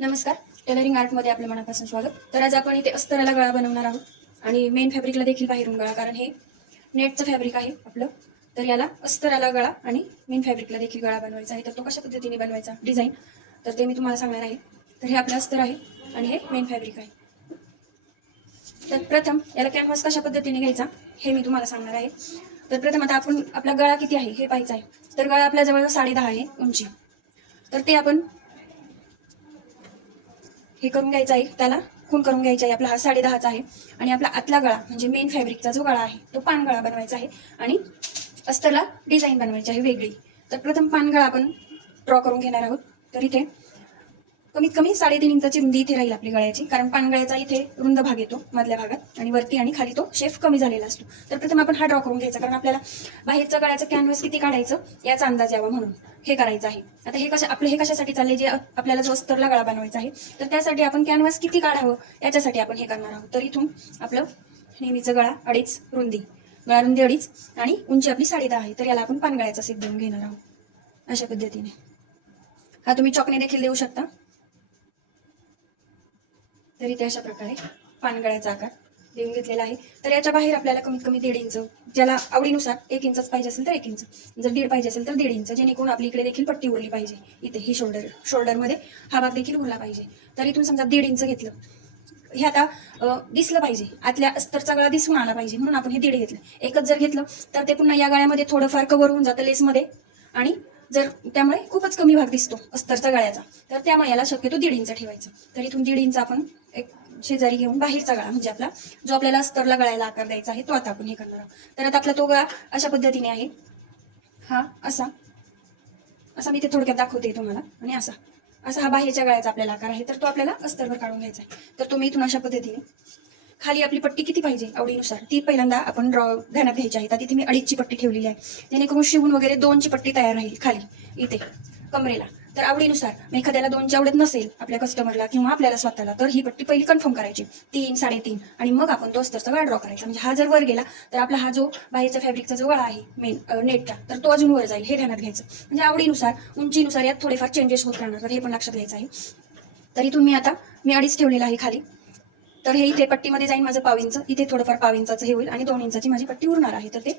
नमस्कार. टेलरिंग आर्टमध्ये आपलं मनापासून स्वागत. तर आज आपण इथे अस्तराला गळा बनवणार आहोत आणि मेन फॅब्रिकला देखील बाहेरून गळा, कारण हे नेटचं फॅब्रिक आहे आपलं. तर याला अस्तराला गळा आणि मेन फॅब्रिकला देखील गळा बनवायचा आहे. तर तो कशा पद्धतीने बनवायचा डिझाईन, तर ते मी तुम्हाला सांगणार आहे. तर हे आपलं अस्तर आहे आणि हे मेन फॅब्रिक आहे. तर प्रथम याला कॅनव्हास कशा पद्धतीने घ्यायचा हे मी तुम्हाला सांगणार आहे. तर प्रथम आता आपण आपला गळा किती आहे हे पाहायचं आहे. तर गळा आपल्या जवळ 10.5 आहे उंची. तर ते आपण हे करून घ्यायचं आहे, त्याला खून करून घ्यायचा आहे. आपला हा 10.5 आहे आणि आपला आतला गळा म्हणजे मेन फॅब्रिकचा जो गळा आहे तो पान गळा बनवायचा आहे आणि अस्तरला डिझाईन बनवायची आहे वेगळी. तर प्रथम पान गळा आपण ड्रॉ करून घेणार आहोत. तर इथे कमीत कमी 3.5 इंचाची रुंदी इथे राहील आपली गळ्याची, कारण पानगळ्याचा इथे रुंद भाग येतो मधल्या भागात आणि वरती आणि खाली तो शेफ कमी झालेला असतो. तर प्रथम आपण हा ड्रॉ करून घ्यायचा, कारण आपल्याला बाहेरचं गळ्याचं कॅनव्हास किती काढायचं याचा अंदाज यावा म्हणून हे करायचं आहे. आता हे कशासाठी चालले, जे आपल्याला जो अस्तरला गळा बनवायचा आहे तर त्यासाठी आपण कॅनव्हास किती काढावं याच्यासाठी आपण हे करणार आहोत. तर इथून आपलं नेहमीचं गळा 2.5 रुंदी, गळा रुंदी 2.5 आणि उंची आपली 10.5 आहे. तर याला आपण पानगळ्याचा सेट देऊन घेणार आहोत अशा पद्धतीने. हा तुम्ही चॉकने देखील देऊ शकता. तर इथे अशा प्रकारे पानगळ्याचा आकार देऊन घेतलेला आहे. तर याच्या बाहेर आपल्याला कमीत कमी 1.5 इंच, ज्याला आवडीनुसार 1 इंचच पाहिजे असेल तर 1 इंच, जर 1.5 पाहिजे असेल तर 1.5 इंच, जेणेकरून आपली इकडे देखील पट्टी उरली पाहिजे. इथे ही शोल्डरमध्ये हा भाग देखील उरला पाहिजे. तर इथून समजा 1.5 इंच घेतलं, हे आता दिसलं पाहिजे, आतल्या अस्तरचा गळा दिसून आला पाहिजे म्हणून आपण हे 1.5 घेतलं. एकच जर घेतलं तर ते पुन्हा या गळ्यामध्ये थोडंफार कव्हर होऊन जातं लेसमध्ये आणि जर त्यामुळे खूपच कमी भाग दिसतो अस्तरचा गळ्याचा. तर त्यामुळे याला शक्यतो 1.5 इंच ठेवायचं. तर इथून 1.5 इंच आपण एक शेजारी घेऊन बाहेरचा गळा म्हणजे आपला जो आपल्याला अस्तरला गळ्याला आकार द्यायचा आहे तो आता आपण हे करणार आहोत. तर आता आपला तो गळा अशा पद्धतीने आहे. हा असा असा मी ते थोडक्यात दाखवते तुम्हाला. आणि असा असा हा बाहेरच्या गळ्याचा आपल्याला आकार आहे. तर तो आपल्याला अस्तरवर काढून घ्यायचा आहे. तर तुम्ही इथून अशा पद्धतीने खाली आपली पट्टी किती पाहिजे आवडीनुसार ती पहिल्यांदा आपण ध्यानात घ्यायची आहे. तर तिथे मी 2.5ची पट्टी ठेवलेली आहे, जेणेकरून शिवून वगैरे 2ची पट्टी तयार राहील खाली इथे कमरेला. तर आवडीनुसार एखाद्याला 2ची आवडत नसेल आपल्या कस्टमरला किंवा आपल्याला स्वतःला, तर ही पट्टी पहिली कन्फर्म करायची 3, 3.5 आणि मग आपण तो अस्तरचा गळा ड्रॉ करायचा. म्हणजे हा जर वर गेला तर आपला हा जो बाहेरचा फॅब्रिकचा जो गळा आहे मेन नेटचा, तर तो अजून वर जाईल हे ध्यानात घ्यायचं. म्हणजे आवडीनुसार उंचीनुसार यात थोडेफार चेंजेस होत राहणार, तर हे पण लक्षात घ्यायचं आहे. तर इथून मी 2.5 ठेवलेला आहे खाली. तर हे इथे पट्टीमध्ये जाईल माझं 1.5 इंच, इथे थोडंफार 1.5 इंचाचं हे होईल आणि 2 इंचाची माझी पट्टी उरणार आहे. तर ते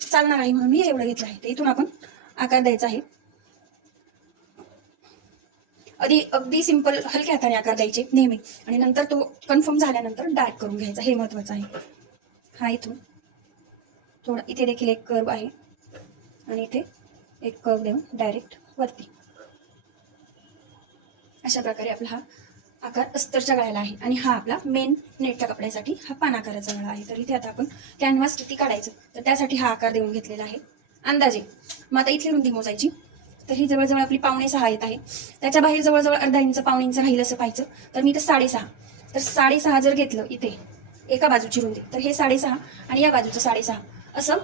चालणार आहे म्हणून मी एवढं घेतलं आहे. तर इथून आपण आकार द्यायचा आहे. अगदी सिंपल हलक्या हाताने आकार द्यायचे नेहमी, आणि नंतर तो कन्फर्म झाल्यानंतर डार्क करून घ्यायचा, हे महत्वाचं आहे. हा इथून थोडा इथे देखील एक कर्व आहे आणि इथे एक कर्व देऊन डायरेक्ट वरती अशा प्रकारे आपला हा आकार अस्तरच्या गळ्याला आहे. आणि हा आपला मेन नेटच्या कपड्यासाठी हा पान आकाराचा गळा आहे. तर इथे आता आपण कॅनव्हास किती काढायचं तर त्यासाठी हा आकार देऊन घेतलेला आहे अंदाजे. मग आता इथली रुंदी मोजायची. तर ही जवळजवळ आपली 5.6 येत आहे. त्याच्या बाहेर जवळजवळ अर्धा इंच, 1.5 इंच राहील असं पाहायचं. तर मी इथं 6.5, तर 6.5 जर घेतलं इथे एका बाजूची रुंदी, तर हे 6.5 आणि या बाजूचं 6.5 असं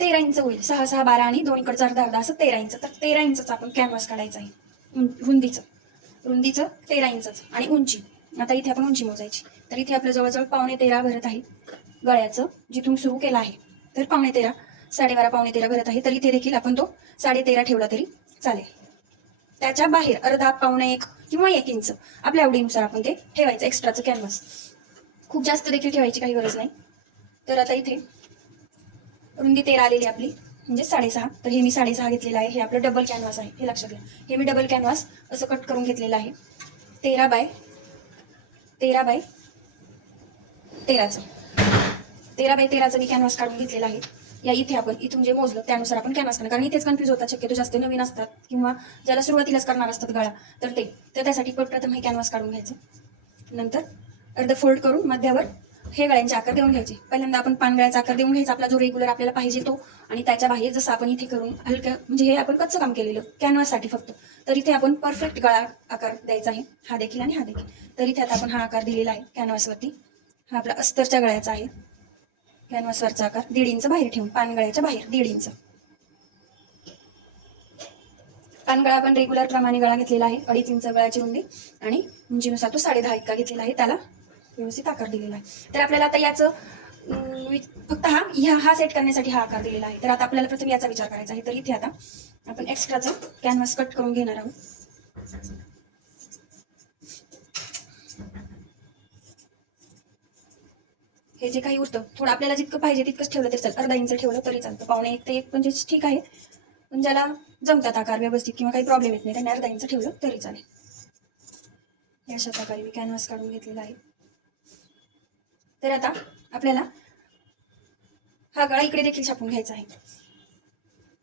13 इंच होईल. 6, 6, 12 आणि 2 इकडचं अर्धा अर्धा असं 13 इंच. तर 13 इंचचा आपण कॅनव्हास काढायचा आहे रुंदीचं 13 इंचच आणि उंची. आता इथे आपण उंची मोजायची. तर इथे आपलं जवळजवळ 13.5 भरत आहे गळ्याचं, जिथून सुरू केलं आहे. तर 13.5, 12.5, 13.5 भरत आहे. तर इथे देखील आपण तो 13.5 ठेवला तरी चालेल. त्याच्या बाहेर अर्धा, 1 किंवा 1 इंच आपल्या आवडीनुसार आपण ते ठेवायचं एक्स्ट्राचं कॅनव्हास. खूप जास्त देखील ठेवायची काही गरज नाही. तर आता इथे रुंदी 13 आलेली आपली म्हणजे 6.5. तर हे मी 6.5 घेतलेलं आहे. हे आपलं डबल कॅनव्हास आहे, हे लक्षात घ्या. हे मी डबल कॅनव्हास असं कट करून घेतलेलं आहे 13 बाय 13चं मी कॅनव्हास काढून घेतलेला आहे. या इथे आपण इथून जे मोजलं त्यानुसार आपण कॅनव्हास करणार, कारण इथेच कन्फ्युज होतात शक्यतो जास्त नवीन असतात किंवा ज्याला सुरुवातीलाच करणार असतात गळा, तर त्यासाठी प्रथम हे कॅनव्हास काढून घ्यायचं. नंतर अर्ध फोल्ड करून मध्यावर हे गळ्यांचे आकार देऊन घ्यायचे. पहिल्यांदा आपण पानगळ्याचा आकार देऊन घ्यायचा आपला जो रेग्युलर आपल्याला पाहिजे तो, आणि त्याच्या बाहेर जसं आपण इथे करून हलक्या म्हणजे हे आपण कच्चं काम केलेलं कॅनव्हाससाठी फक्त. तर इथे आपण परफेक्ट गळा आकार द्यायचा आहे, हा देखील आणि हा देखील. तर इथे आता आपण हा आकार दिलेला आहे कॅनव्हासवरती. हा आपला अस्तरच्या गळ्याचा आहे. कॅनव्हासवरचा आकार 1.5 इंच बाहेर ठेवून, पानगळ्याच्या बाहेर 1.5 इंच. पानगळा आपण रेग्युलर प्रमाणे गळा घेतलेला आहे 2.5 इंच गळ्याची रुंदी आणि उंचीनुसार तो 10.5 इतका घेतलेला आहे. त्याला व्यवस्थित आकार दिलेला आहे. तर आपल्याला आता याचं फक्त हा सेट करण्यासाठी हा आकार दिलेला आहे. तर आता आपल्याला प्रथम याचा विचार करायचा आहे. तर इथे आता आपण एक्स्ट्राचं कॅनव्हास कट करून घेणार आहोत. हे जे काही उरतं थोडं आपल्याला जितकं पाहिजे तितकंच ठेवलं तरी चालतं, अर्धा इंच ठेवलं तरी चालतं, 1.25 ते 1 म्हणजे ठीक आहे. पण ज्याला जमतात आकार व्यवस्थित किंवा काही प्रॉब्लेम येत नाही त्यांनी अर्धा इंच ठेवलं तरी चालेल. हे अशा प्रकारे मी कॅनव्हास काढून घेतलेला आहे. तर आता आपल्याला हा गळा इकडे देखील छापून घ्यायचा आहे.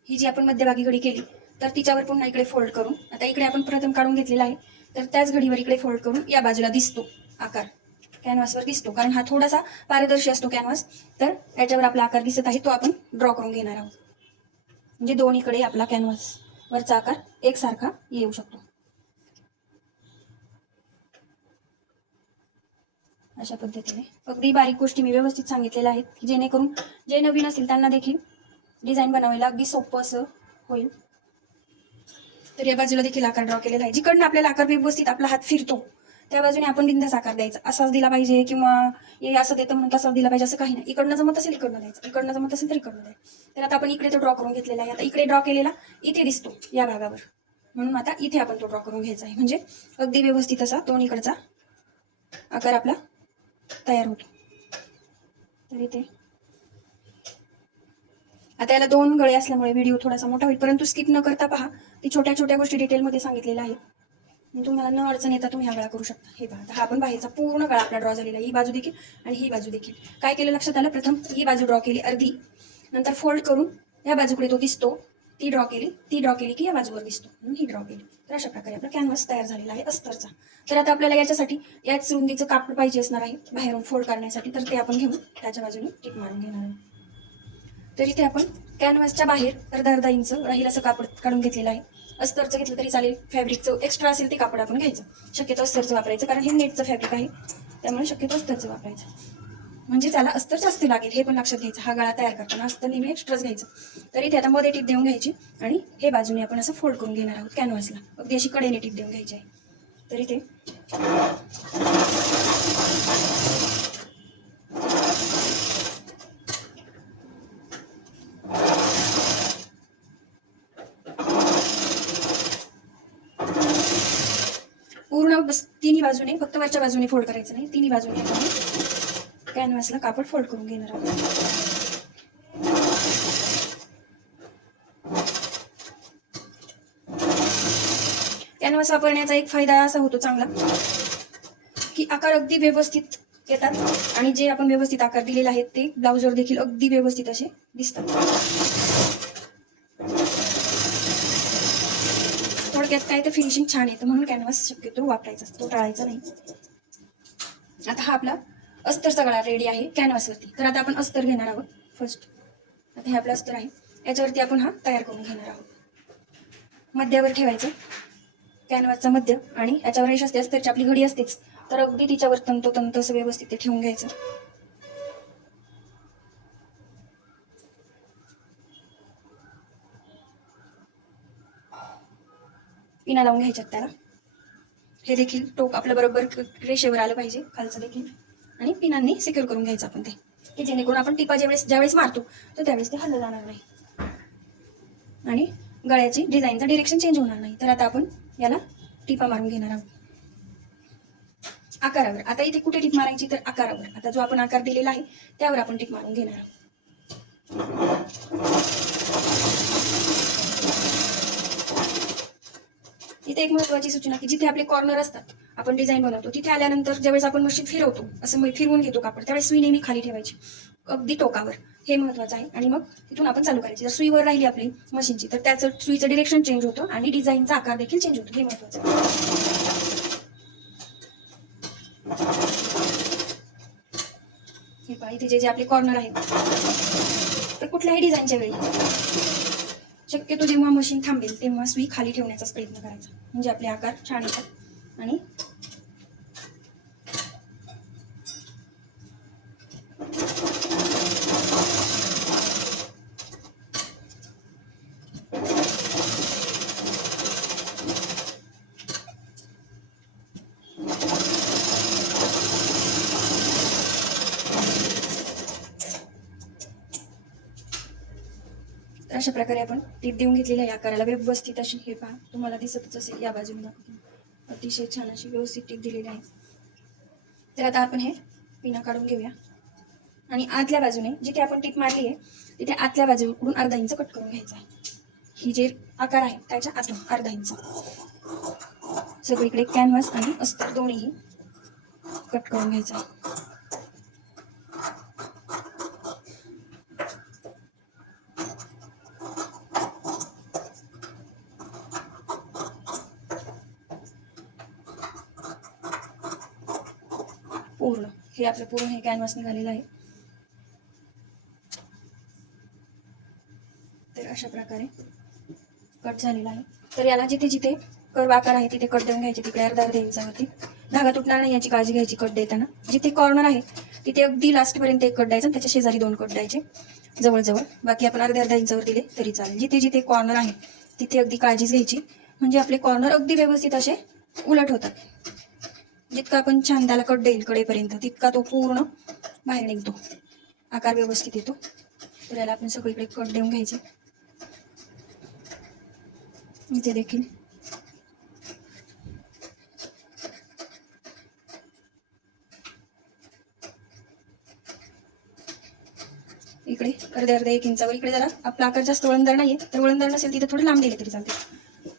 ही जी आपण मध्यभागी घडी केली तर तिच्यावर पुन्हा इकडे फोल्ड करून, आता इकडे आपण प्रथम काढून घेतलेला आहे तर त्याच घडीवर इकडे फोल्ड करून या बाजूला दिसतो आकार, कॅनव्हासवर दिसतो, कारण हा थोडासा पारदर्शी असतो कॅनव्हास. तर याच्यावर आपला आकार दिसत आहे तो आपण ड्रॉ करून घेणार आहोत, म्हणजे दोन्हीकडे आपला कॅनव्हास वरचा आकार एकसारखा येऊ शकतो. अशा पद्धतीने अगदी बारीक गोष्टी मी व्यवस्थित सांगितलेल्या आहेत की जेणेकरून जे नवीन असतील त्यांना देखील डिझाईन बनवायला अगदी सोपं असं होईल. तर या बाजूला देखील आकार ड्रॉ केलेला आहे. जिकडनं आपल्याला आकार व्यवस्थित आपला हात फिरतो त्या बाजूने आपण बिंदास आकार द्यायचा, असाच दिला पाहिजे किंवा हे असं देतं म्हणून तसाच दिला पाहिजे असं काही नाही. इकडनं जमत असेल इकडनं द्यायचं, इकडनं जमत असेल तर इकडनं द्यायचं. तर आता आपण इकडे तो ड्रॉ करून घेतलेला आहे. आता इकडे ड्रॉ केलेला इथे दिसतो या भागावर, म्हणून आता इथे आपण तो ड्रॉ करून घ्यायचा आहे, म्हणजे अगदी व्यवस्थित असा दोन्हीकडचा आकार आपला तयार होतो. तर इथे आता याला 2 गळे असल्यामुळे व्हिडिओ थोडासा मोठा होईल, परंतु स्किप न करता पहा, ती छोट्या छोट्या गोष्टी डिटेलमध्ये सांगितलेल्या आहेत. तुम्हाला न अडचण येता तुम्ही हा गळा करू शकता. हे पहा, हा आपण बाहेरचा पूर्ण गळा आपला ड्रॉ झालेला आहे, ही बाजू देखील आणि ही बाजू देखील. काय केलं लक्षात आलं, प्रथम ही बाजू ड्रॉ केली अर्धी, नंतर फोल्ड करून या बाजूकडे तो दिसतो, ती ड्रॉ केली की या बाजूवर दिसतो म्हणून ही ड्रॉ केली. तर अशा प्रकारे आपला कॅनव्हास तयार झालेला आहे अस्तरचा. तर आता आपल्याला याच्यासाठी याच रुंदीचं कापड पाहिजे असणार आहे बाहेरून फोल्ड करण्यासाठी, तर ते आपण घेऊन त्याच्या बाजूने टिक मारून घेणार आहोत. तर इथे आपण कॅनव्हासच्या बाहेर अर्धा इंच राहील असं कापड काढून घेतलेलं आहे. अस्तरचं घेतलं तरी चालेल, फॅब्रिकचं एक्स्ट्रा असेल ते कापड आपण घ्यायचं, शक्यतो अस्तरचं वापरायचं, कारण हे नेटचं फॅब्रिक आहे त्यामुळे शक्यतो अस्तरचं वापरायचं, म्हणजे त्याला अस्तर जास्त लागेल हे पण लक्षात घ्यायचं. हा गळा तयार करताना अस्तर नेहमी एक्स्ट्राच घ्यायचं. तर इथे आता मध्ये टीप देऊन घ्यायची आणि हे बाजूने आपण असं फोल्ड करून घेणार आहोत कॅनव्हासला, अगदी अशी कडेने टीप देऊन घ्यायची आहे. तर इथे पूर्ण बस तिन्ही बाजूने, फक्त वरच्या बाजूने फोल्ड करायचं नाही, तिन्ही बाजूने आपण कॅनव्हासला कापड फोल्ड करून घेणार आहोत. कॅनव्हास वापरण्याचा एक फायदा असा होतो चांगला की आकार अगदी व्यवस्थित येतात आणि जे आपण व्यवस्थित आकार दिलेले आहेत ते ब्लाउजवर देखील अगदी व्यवस्थित असे दिसतात. थोडक्यात काय तर फिनिशिंग छान येतं, म्हणून कॅनव्हास शक्यतो वापरायचा असतो, टाळायचा नाही. आता हा आपला अस्तरचा गळा रेडी आहे कॅनव्हासवरती. तर आता आपण अस्तर घेणार आहोत फर्स्ट. आता हे आपलं अस्तर आहे, याच्यावरती आपण हा तयार करून घेणार आहोत. मध्यावर ठेवायचं कॅनव्हासचा मध्य, आणि याच्यावर रेष असते, अस्तरची आपली घडी असतेच, तर अगदी तिच्यावर तंतोतंत असं व्यवस्थित ते ठेवून घ्यायचं. पिना लावून घ्यायच्यात त्याला. हे देखील टोक आपलं बरोबर रेषेवर आलं पाहिजे खालचं देखील, आणि पिनांनी सिक्युअर करून घ्यायचं आपण ते, की जेणेकरून आपण टिपा ज्यावेळेस मारतो तर त्यावेळेस ते हल्लं जाणार नाही आणि गळ्याची डिझाईनचा डिरेक्शन चेंज होणार नाही. तर आता आपण याला टिपा मारून घेणार आहोत आकारावर. आता इथे कुठे टिप मारायची, तर आकारावर. आता जो आपण आकार दिलेला आहे त्यावर आपण टिप मारून घेणार आहोत. इथे एक महत्वाची सूचना की जिथे आपले कॉर्नर असतात, आपण डिझाईन बनवतो, तिथे आल्यानंतर ज्यावेळेस आपण मशीन फिरवतो, असं फिरवून घेतो कापड, त्यावेळेस सुई नेहमी खाली ठेवायची अगदी टोकावर, हे महत्वाचं आहे. आणि मग तिथून आपण चालू करायची. जर सुईवर राहिली आपली मशीनची तर त्याचं सुईचं डिरेक्शन चेंज होतं आणि डिझाईनचा आकार देखील चेंज होतो, हे महत्वाचं आहे. हे पहा, इथे जे आपले कॉर्नर आहेत, तर कुठल्याही डिझाईनच्या वेळी शक्यतो जेव्हा मशीन थांबेल तेव्हा सुई खाली ठेवण्याचाच प्रयत्न करायचा, म्हणजे आपले आकार छान येतात. आणि अशा प्रकारे आपण टीप देऊन घेतलेली आहे आकाराला व्यवस्थित अशी. हे पहा, तुम्हाला दिसतच असेल, या बाजूने दाखवतो, अतिशय छान अशी व्यवस्थित टीप दिलेली आहे. तर आता आपण हे पिना काढून घेऊया. आणि आतल्या बाजूने जिथे आपण टीप मारली आहे तिथे आतल्या बाजूकडून अर्धा इंच कट करून घ्यायचा आहे. ही जे आकार आहे त्याच्या आतून अर्धा इंच सगळीकडे कॅनव्हास आणि अस्तर दोन्हीही कट करून घ्यायचं आहे. पूर्ण हे आपलं पूर्ण हे कॅनव्हास निघालेलं आहे. तर अशा प्रकारे कट झालेला आहे. तर याला जिथे जिथे कर्व आकार आहे तिथे कट देऊन घ्यायचे, तिकडे अर्धा इंचावरती. धागा तुटणार नाही याची काळजी घ्यायची कट देताना. जिथे कॉर्नर आहे तिथे अगदी लास्टपर्यंत एक कट द्यायचा आणि त्याच्या शेजारी 2 कट द्यायचे जवळजवळ. बाकी आपण अर्ध्या इंचावर दिले तरी चालेल. जिथे जिथे कॉर्नर आहे तिथे अगदी काळजीच घ्यायची, म्हणजे आपले कॉर्नर अगदी व्यवस्थित असे उलट होतात. जितका आपण छान त्याला कट देईल कडेपर्यंत तितका तो पूर्ण बाहेर निघतो, आकार व्यवस्थित येतो. तर याला आपण सगळीकडे कट देऊन घ्यायचे. इथे देखील इकडे अर्ध्या 1 इंचावर. इकडे जरा आपला आकार जास्त वळणदार नाहीये, तर वळणदार नसेल तिथे थोडे लांब दिले तरी चालते.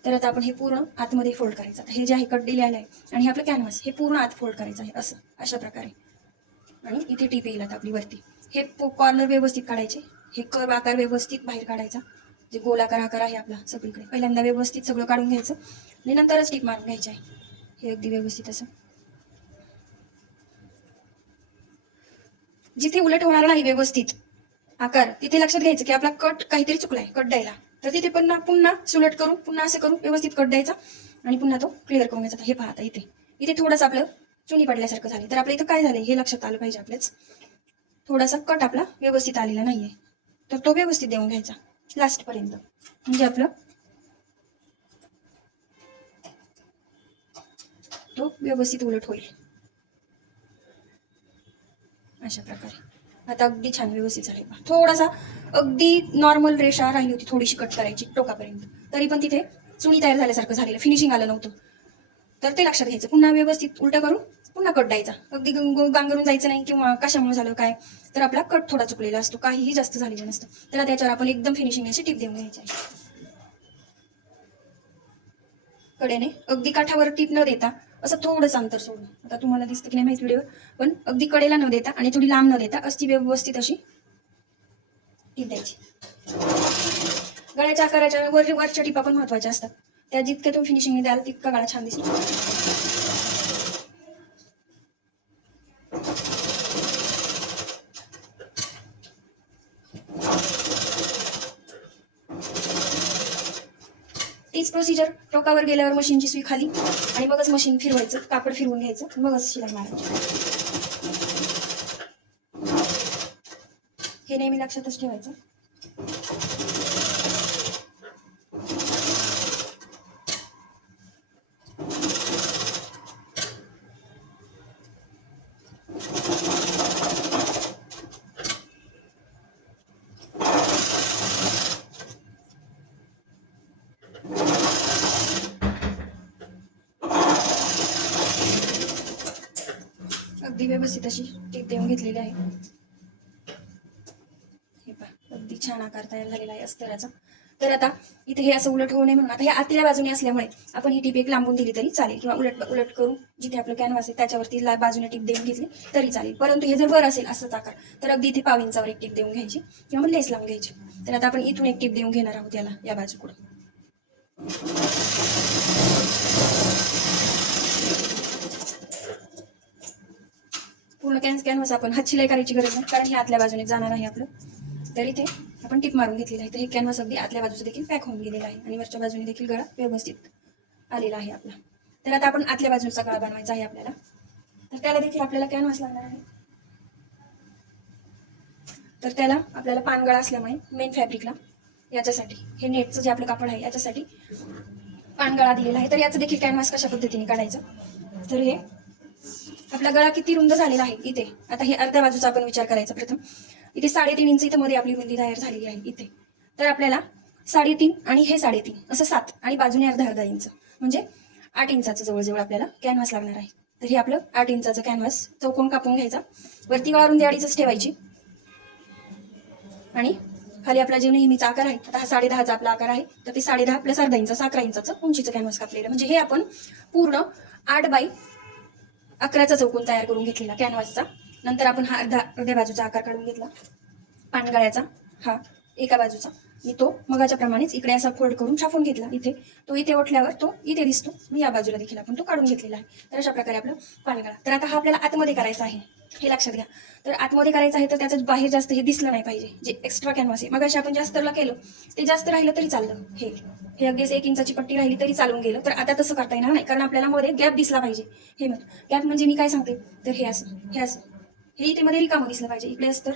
तर आता आपण हे पूर्ण आतमध्ये फोल्ड करायचं. हे जे आहे कट दिलेलं आहे आणि हे आपलं कॅनव्हास हे पूर्ण आत फोल्ड करायचं आहे असं अशा प्रकारे. आणि इथे टीप येईल आता आपली वरती. हे कॉर्नर व्यवस्थित काढायचे, हे कर्व आकार व्यवस्थित बाहेर काढायचा. जे गोलाकार आकार आहे आपला सगळीकडे पहिल्यांदा व्यवस्थित सगळं काढून घ्यायचं आणि नंतरच टीप मारून घ्यायची आहे. हे अगदी व्यवस्थित असं. जिथे उलट होणार नाही व्यवस्थित आकार तिथे लक्षात घ्यायचं की आपला कट काहीतरी चुकलाय कट द्यायला. तर तिथे पुन्हा सुलट करून पुन्हा असं करून व्यवस्थित कट द्यायचा आणि पुन्हा तो क्लिअर करून घ्यायचा. हे पहा आता इथे थोडंसं आपलं चुनी पडल्यासारखं झालं. तर आपल्या इथं काय झालंय हे लक्षात आलं पाहिजे आपल्याच. थोडासा कट आपला व्यवस्थित आलेला नाहीये, तर तो व्यवस्थित देऊन घ्यायचा लास्ट पर्यंत, म्हणजे आपलं तो व्यवस्थित उलट होईल अशा प्रकारे. आता अगदी छान व्यवस्थित झाले. थोडासा अगदी नॉर्मल रेषा राहिली होती थोडीशी कट करायची टोकापर्यंत, तरी पण तिथे चुनी तयार झाल्यासारखं झालेलं, फिनिशिंग आलं नव्हतं. तर ते लक्षात घ्यायचं. पुन्हा व्यवस्थित उलटा करून पुन्हा कट द्यायचा. अगदी गांगरून जायचं नाही किंवा कशामुळे झालं काय, तर आपला कट थोडा चुकलेला असतो, काहीही जास्त झालेलं नसतं. तर त्याच्यावर आपण एकदम फिनिशिंग अशी टीप देऊन घ्यायची आहे. कडेने अगदी काठावर टीप न देता असं थोडंसं अंतर सोडून. आता तुम्हाला दिसतं की नाही माहिती व्हिडिओ, पण अगदी कडेला न देता आणि थोडी लांब न देता अशी व्यवस्थित अशी टीप द्यायची. गळ्याच्या आकाराच्या वरच्या टिपा पण महत्वाच्या असतात. त्या जितक्या तुम्ही फिनिशिंग द्याल तितका गळा छान दिसतो. तीच प्रोसिजर टोकावर गेल्यावर मशीनची सुई खाली आणि मगच मशीन फिरवायचं, कापड फिरवून घ्यायचं, मगच शिलाई मारायची. हे नेहमी लक्षातच ठेवायचं. अगदी व्यवस्थित अशी टीप देऊन घेतलेली आहे. हे पहा अगदी छान आकार तयार झालेला आहे अस्तराचा. तर आता इथे हे असं उलट होऊ नये म्हणून आता हे आतल्या बाजूने असल्यामुळे आपण ही टीप एक लांबून दिली तरी चालेल, किंवा उलट करून जिथे आपलं कॅनव्हास आहे त्याच्यावरती बाजूने टीप देऊन घेतली तरी चालेल. परंतु हे जर वर असेल असंच आकार तर अगदी इथे 1/2 इंचावर एक टीप देऊन घ्यायची किंवा मग लेस लावून घ्यायची. तर आता आपण इथून एक टीप देऊन घेणार आहोत याला या बाजूकडून. पूर्ण कॅनव्हास आपण हात शिलाई करायची गरज नाही, कारण हे आतल्या बाजूने जाणार आहे आपलं. तर इथे आपण टीप मारून घेतलेली आहे. तर हे कॅनव्हास अगदी आतल्या बाजूचं देखील पॅक होऊन गेलेला आहे आणि वरच्या बाजूने देखील गळा व्यवस्थित आलेला आहे आपला. तर आता आपण आतल्या बाजूचा गळा बनवायचा आहे आपल्याला. तर त्याला देखील आपल्याला कॅनव्हास लागणार आहे. तर त्याला आपल्याला पानगळा असल्यामुळे मेन फॅब्रिकला याच्यासाठी हे नेटचं जे आपलं कापड आहे याच्यासाठी पानगळा दिलेला आहे. तर याचं देखील कॅनव्हास कशा पद्धतीने काढायचं, तर हे आपला गळा किती रुंद झालेला आहे इथे. आता हे अर्ध्या बाजूचा आपण विचार करायचा. प्रथम इथे 3.5 इंच इथं मध्ये आपली रुंदी तयार झालेली आहे इथे. तर आपल्याला 3.5 आणि हे 3.5 असं 7 आणि बाजूने अर्धा इंच म्हणजे 8 इंचाचं जवळजवळ आपल्याला कॅनव्हास लागणार आहे. तर हे आपलं 8 इंचाचं कॅनव्हास चौकोन कापून घ्यायचा. वरती गळा रुंदी 2.5 ठेवायची आणि खाली आपला जे नेहमीचा आकार आहे, आता हा 10.5चा आपला आकार आहे, तर ते 10.5 प्लस अर्धा इंच 11 इंचाचं उंचीचं कॅनव्हास कापलेलं. म्हणजे हे आपण पूर्ण 8x11चा चौकोन तयार करून घेतलेला कॅनव्हासचा. नंतर आपण हा अर्ध्या बाजूचा आकार काढून घेतला पानगळ्याचा, हा एका बाजूचा. मी तो मगाच्या प्रमाणेच इकडे असा फोल्ड करून छापून घेतला. इथे तो इथे ओढल्यावर तो इथे दिसतो, मग या बाजूला देखील आपण तो काढून घेतलेला आहे. तर अशा प्रकारे आपलं पानगळा. तर आता हा आपल्याला आतमध्ये करायचा आहे, हे लक्षात घ्या. तर आतमध्ये करायचं आहे तर त्याचं बाहेर जास्त हे दिसलं नाही पाहिजे, जे एक्स्ट्रा कॅनव्हास आहे. मग अशी आपण जास्तला केलं ते जास्त राहिलं तरी चाललं, हे अगदीच 1 इंचाची पट्टी राहिली तरी चालून गेलं. तर आता तसं करता येणार नाही, कारण आपल्याला मध्ये गॅप दिसला पाहिजे. हे मग गॅप म्हणजे मी काय सांगते, तर हे असं, हे इथे मध्ये रिकामं दिसलं पाहिजे, इकडे असतं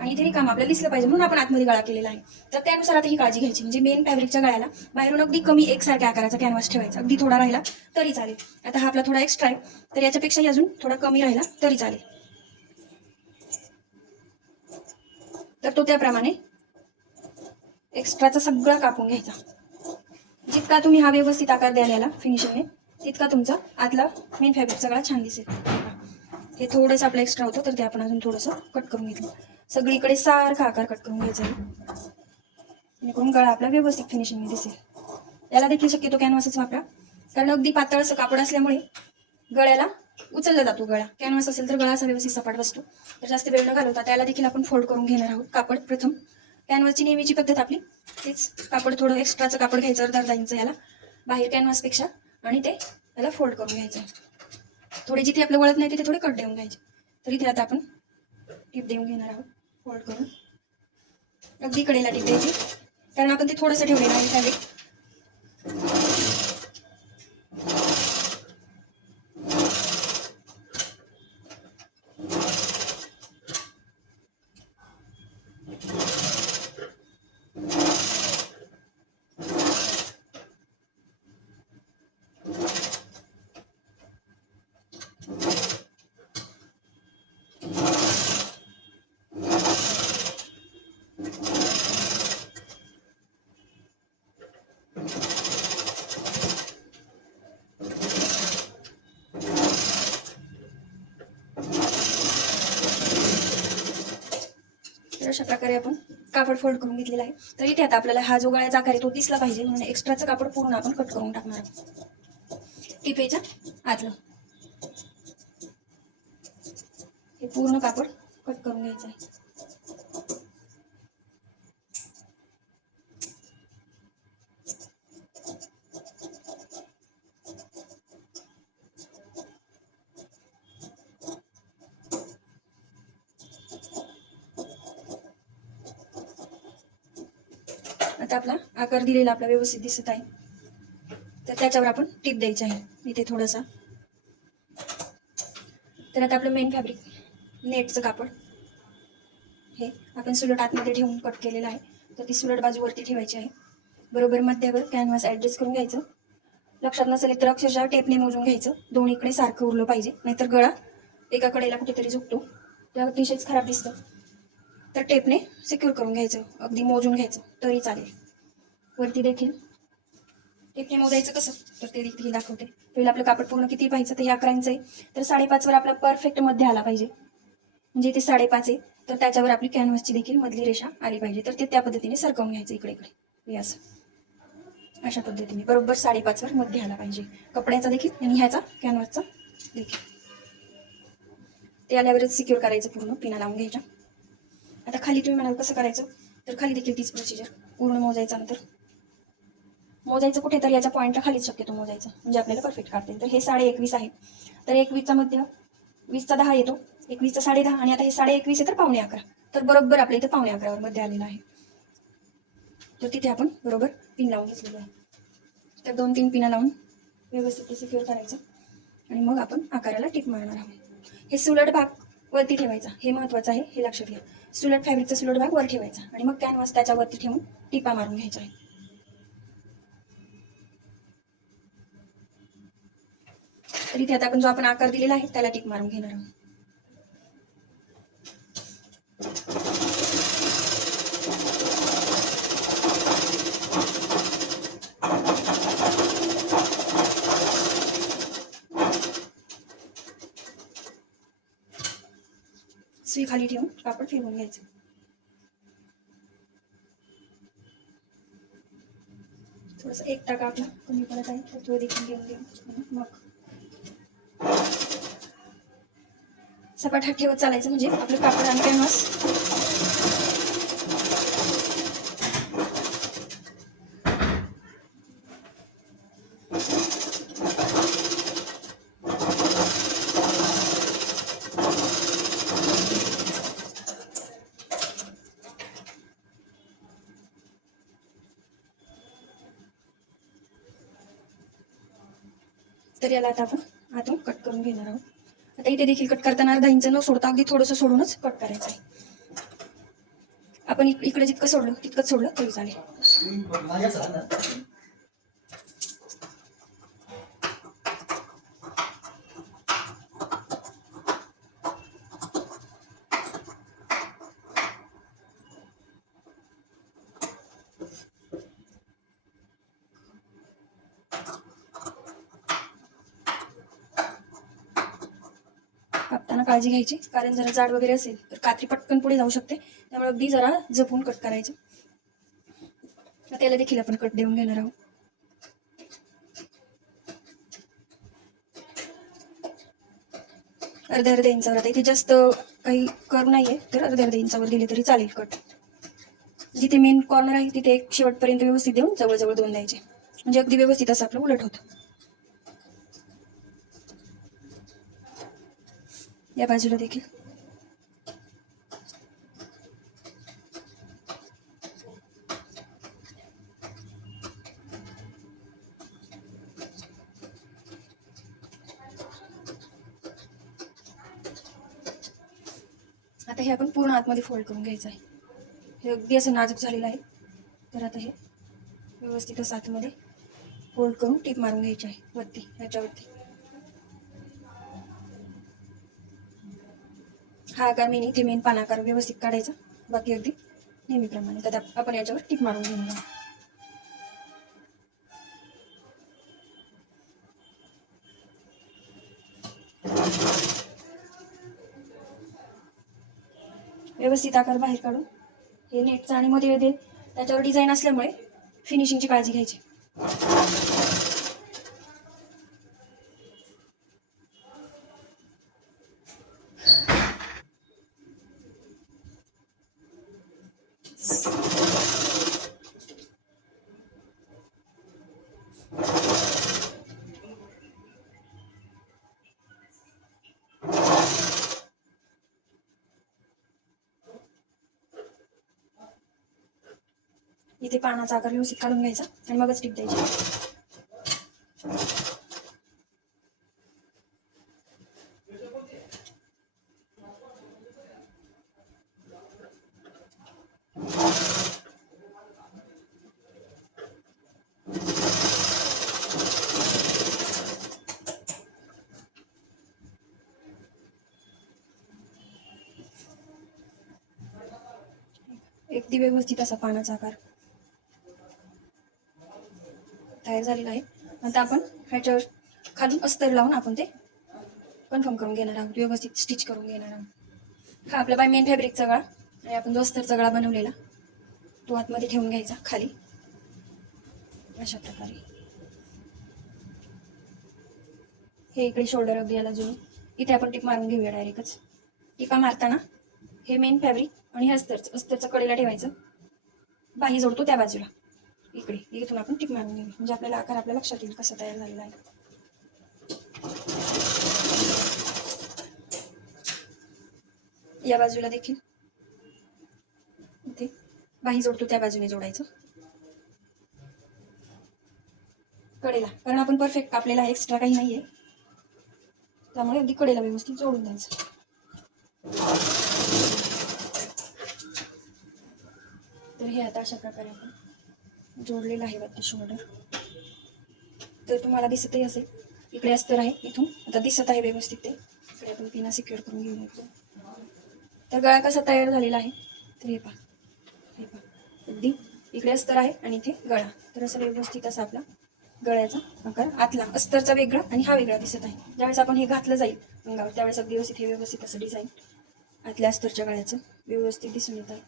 आणि इथे रिकामं आपल्याला दिसलं पाहिजे, म्हणून आपण आतमध्ये गळा केलेला आहे. तर त्यानुसार आता ही काळजी घ्यायची. म्हणजे मेन फॅब्रिकच्या गळ्याला बाहेरून अगदी कमी एकसारख्या आकाराचा कॅनव्हास ठेवायचा, अगदी थोडा राहिला तरी चालेल. आता हा आपला थोडा एक्स्ट्रा आहे, तर याच्यापेक्षाही अजून थोडा कमी राहिला तरी चालेल. तर तो त्याप्रमाणे एक्स्ट्राचा सगळा कापून घ्यायचा. जितका तुम्ही हा व्यवस्थित आकार द्याल याला फिनिशिंगने, तितका तुमचा आतला मेन फॅब्रिक सगळा छान दिसेल. हे थोडंसं आपलं एक्स्ट्रा होतं, तर ते आपण अजून थोडंसं कट करून घेतलं. सगळीकडे सारखा आकार कट करून घ्यायचा आहे, जेणेकरून गळा आपला व्यवस्थित फिनिशिंगने दिसेल. याला देखील शक्यतो कॅनव्हासच वापरा, कारण अगदी पातळ असं कापड असल्यामुळे गळ्याला उचलला जातो गळा. कॅनव्हास असेल तर गळा असा व्यवस्थित सपाट बसतो. तर जास्त वेळ न घालवता त्याला देखील आपण फोल्ड करून घेणार आहोत कापड. प्रथम कॅनव्हासची नेहमीची पद्धत आपली तेच, कापड थोडं एक्स्ट्राचं कापड घ्यायचं अर्धा इंच याला बाहेर कॅनव्हासपेक्षा, आणि ते याला फोल्ड करून घ्यायचं. थोडे जिथे आपलं वळत नाही तिथे थोडे कट देऊन घ्यायचे. तर इथे आता आपण टीप देऊन घेणार आहोत फोल्ड करून. अगदी कडेला टीप द्यायची, कारण आपण ते थोडंसं ठेवलेलं आहे फॅब्रिक. तर अशा प्रकारे आपण कापड फोल्ड करून घेतलेला आहे. तर इथे आता आपल्याला हा जो गळ्याचा आकार आहे तो दिसला पाहिजे, म्हणून एक्स्ट्राचं कापड पूर्ण आपण कट करून टाकणार आहोत टिपेच्या आतलं. हे पूर्ण कापड कट करून घ्यायचं आहे. आता आपला आकार दिलेला आपला व्यवस्थित दिसत आहे, तर त्याच्यावर आपण टीप द्यायची आहे इथे थोडासा. तर आता आपलं मेन फॅब्रिक नेटचं कापड हे आपण सुलट आतमध्ये ठेवून कट केलेलं आहे. तर ती सुलट बाजूवरती ठेवायची आहे. बरोबर मध्यावर कॅनव्हास ऍडजस्ट करून घ्यायचं. लक्षात नसेल तर अक्षरशः टेपने मोजून घ्यायचं, दोन्हीकडे सारखं उरलं पाहिजे, नाहीतर गळा एका कडेला कुठेतरी झुकतो, त्या अतिशयच खराब दिसतं. तर टेपने सिक्युअर करून घ्यायचं, अगदी मोजून घ्यायचं तरी चालेल. वरती देखील टेपने मोजायचं कसं, तर ते देखील दाखवते. पहिलं आपलं कापड पूर्ण किती पाहायचं, तर हे 11 इंच आहे, तर 5.5 वर आपला परफेक्ट मध्ये आला पाहिजे. म्हणजे ते 5.5 आहे, तर त्याच्यावर आपली कॅनव्हासची देखील मधली रेषा आली पाहिजे. तर ते त्या पद्धतीने सरकवून घ्यायचं इकडे इकडे, हे असं अशा पद्धतीने बरोबर 5.5 वर मध्ये आला पाहिजे कपड्याचा देखील आणि ह्याचा कॅनव्हासचा देखील. ते आल्यावरच सिक्युअर करायचं, पूर्ण पिना लावून घ्यायच्या. आता खाली तुम्ही म्हणाल कसं करायचं, तर खाली देखील तीच प्रोसिजर. पूर्ण मोजायचं, नंतर मोजायचं कुठे, तर याच्या पॉईंटला खालीच शक्यतो मोजायचं, म्हणजे आपल्याला परफेक्ट काढता येईल. तर हे 21.5 आहे, तर 21चा मध्य 20चा 10 येतो, 21चा 10.5, आणि आता हे 21.5 आहे तर 11.15. तर बरोबर आपल्या इथे 11.15 वर मध्ये आलेला आहे. तर तिथे आपण बरोबर पिन लावून घेतलेलं आहे. तर 2-3 पिना लावून व्यवस्थित सिक्युअर करायचं, आणि मग आपण आकाराला टिप मारणार आहोत. हे सुलट भाग वरती ठेवायचा, हे महत्वाचं आहे, हे लक्षात घ्या. सुलट फॅब्रिकचा सुलट भाग वर ठेवायचा, आणि मग कॅनव्हास त्याच्यावरती ठेवून टिपा मारून घ्यायच्या आहे. तर इथे आता आपण जो आपण आकार दिलेला आहे त्याला टिप मारून घेणार आहोत. सुई खाली ठेवून कापड फिरवून घ्यायचं. थोडंसं एक टाका आपला कमी पडत आहे तर तो देखील घेऊन घेऊ. मग सपाट हात ठेवत चालायचं म्हणजे आपलं कापड आणि कॅनव्हास तर याला आता आपण आतून कट करून घेणार आहोत. आता इथे देखील कट करताना अर्धा इंच न सोडता अगदी थोडंसं सोडूनच कट करायचं आहे. आपण इकडे जितकं सोडलं तितकंच सोडलं तरी चालेल. कापताना काळजी घ्यायची, कारण जरा जाड वगैरे असेल तर कात्री पटकन पुढे जाऊ शकते, त्यामुळे अगदी जरा जपून कट करायचं. त्याला देखील आपण कट देऊन घेणार आहोत. अर्ध्या इंचावर, आता इथे जास्त काही कर्व नाहीये तर अर्ध्या इंचावर दिले तरी चालेल कट. जिथे मेन कॉर्नर आहे तिथे एक शेवटपर्यंत व्यवस्थित देऊन जवळजवळ दोन द्यायचे, म्हणजे अगदी व्यवस्थित असं आपलं उलट होतं. या बाजूला देखील आता हे आपण पूर्ण आतमध्ये फोल्ड करून घ्यायचं आहे. हे अगदी असं नाजूक झालेलं आहे, तर आता हे व्यवस्थित असं आतमध्ये फोल्ड करून टीप मारून घ्यायची आहे वरती, याच्यावरती. हा आकार मेन इथे मेन पानाकार व्यवस्थित काढायचा, बाकी अगदी नेहमीप्रमाणे. तर आपण याच्यावर टीप मारून घेणार आहोत. व्यवस्थित आकार बाहेर काढून हे नेटचा आणि मध्ये मध्ये त्याच्यावर डिझाईन असल्यामुळे फिनिशिंगची काळजी घ्यायची. इथे पानाचा आकार व्यवस्थित काढून घ्यायचा आणि मगच टीप द्यायची. अगदी व्यवस्थित असा पानाचा आकार तयार झालेला आहे. आता आपण ह्याच्यावर खालून अस्तर लावून आपण ते कन्फर्म करून घेणार आहोत, व्यवस्थित स्टिच करून घेणार आहोत. हा आपला बाय मेन फॅब्रिकचा गळा, आणि आपण जो अस्तरचा गळा बनवलेला तो आतमध्ये ठेवून घ्यायचा खाली अशा प्रकारे. हे इकडे शोल्डर अगदी याला जोडून इथे आपण टिप मारून घेऊया डायरेक्टच. टिपा मारताना हे मेन फॅब्रिक आणि हे अस्तरचं कडेला ठेवायचं, बाही जोडतो त्या बाजूला इकडे, इथून आपण टिप मारून घेऊया, म्हणजे आपल्याला आकार आपल्या लक्षात येईल कसा तयार झालेला आहे. या बाजूला देखील इथे बाही जोडतो त्या बाजूने जोडायचं कडेला, कारण आपण परफेक्ट कापलेला एक्स्ट्रा काही नाहीये, त्यामुळे अगदी कडेला व्यवस्थित जोडून द्यायचं. तर हे आता अशा प्रकारे आपण जोडलेलं आहे वरती शोल्डर. तर तुम्हाला दिसतही असेल इकडे अस्तर आहे, इथून आता दिसत आहे व्यवस्थित ते. इकडे आपण पिना सिक्युअर करून घेऊया. तर गळा कसा तयार झालेला आहे तर हे पहा अगदी इकडे अस्तर आहे आणि इथे गळा. तर असं व्यवस्थित असा आपला गळ्याचा आकार आतला अस्तरचा वेगळा आणि हा वेगळा दिसत आहे. ज्यावेळेस आपण हे घातलं जाईल अंगावर त्यावेळेस अगदी व्यवस्थित हे व्यवस्थित असं डिझाईन आतल्या अस्तरच्या गळ्याचं व्यवस्थित दिसून येत आहे.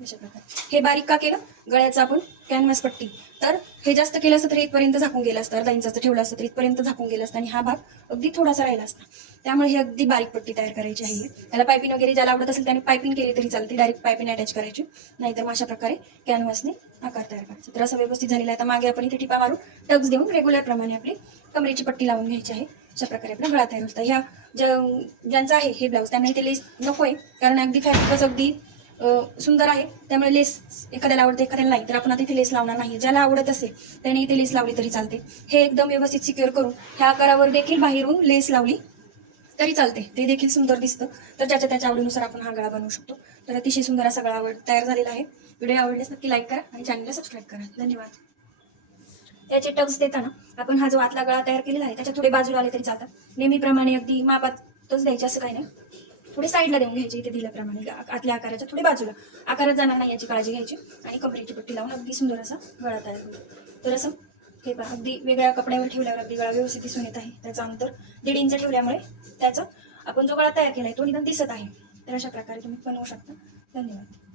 अशा प्रकारे हे बारीक का केलं, गळ्याचं आपण कॅनव्हास पट्टी, तर हे जास्त केलं असतं तर इथपर्यंत झाकून गेलं असतं, अर्धा इंचाचं ठेवलं असतं तर इथपर्यंत झाकून गेलं असतं आणि हा भाग अगदी थोडासा राहिला असता. त्यामुळे ही अगदी बारीक पट्टी तयार करायची आहे. त्याला पायपिंग वगैरे ज्याला आवडत असेल त्याने पायपिंग केली तरी चालते, डायरेक्ट पायपिंग अटॅच करायची, नाहीतर मग अशा प्रकारे कॅनव्हासने आकार तयार करायचा. तर असं व्यवस्थित झालेलं आहे. आता मागे आपण इथे टिपा मारून टक्स देऊन रेग्युलर प्रमाणे आपली कमरेची पट्टी लावून घ्यायची आहे. अशा प्रकारे आपला गळा तयार होता. ह्या ज्यांचं आहे हे ब्लाऊज त्यांना इथे लेस नकोय, कारण अगदी फॅब्रिकच अगदी सुंदर आहे, त्यामुळे लेस एखाद्याला आवडते एखाद्याला नाही, तर आपण आता इथे लेस लावणार नाही. ज्याला आवडत असेल त्याने इथे लेस लावली तरी चालते. हे एकदम व्यवस्थित सिक्युअर करून ह्या आकारावर देखील बाहेरून लेस लावली तरी चालते, ते देखील सुंदर दिसतं. तर ज्याच्या त्याच्या आवडीनुसार आपण हा गळा बनवू शकतो. तर अतिशय सुंदर असा गळा तयार झालेला आहे. व्हिडिओ आवडल्यास नक्की लाईक करा आणि चॅनलला सबस्क्राईब करा. धन्यवाद. त्याचे टक्स देताना आपण हा जो आतला गळा तयार केलेला आहे त्याच्या थोडे बाजूला आले तरी चालतात. नेहमीप्रमाणे अगदी मापातच द्यायचे असं काही नाही, थोडे साईडला देऊन घ्यायचे इथे दिल्याप्रमाणे, आतल्या आकाराच्या थोडे बाजूला, आकारात जाणार नाही याची काळजी घ्यायची आणि कमरेची पट्टी लावून अगदी सुंदर असा गळा तयार होतो. तर असं हे पहा, अगदी वेगळ्या कपड्यावर ठेवल्यावर अगदी गळा व्यवस्थित दिसून येत आहे. त्याचं अंतर 1.5 इंच ठेवल्यामुळे त्याचं आपण जो गळा तयार केला आहे तो निदान दिसत आहे. तर अशा प्रकारे तुम्ही बनवू शकता. धन्यवाद.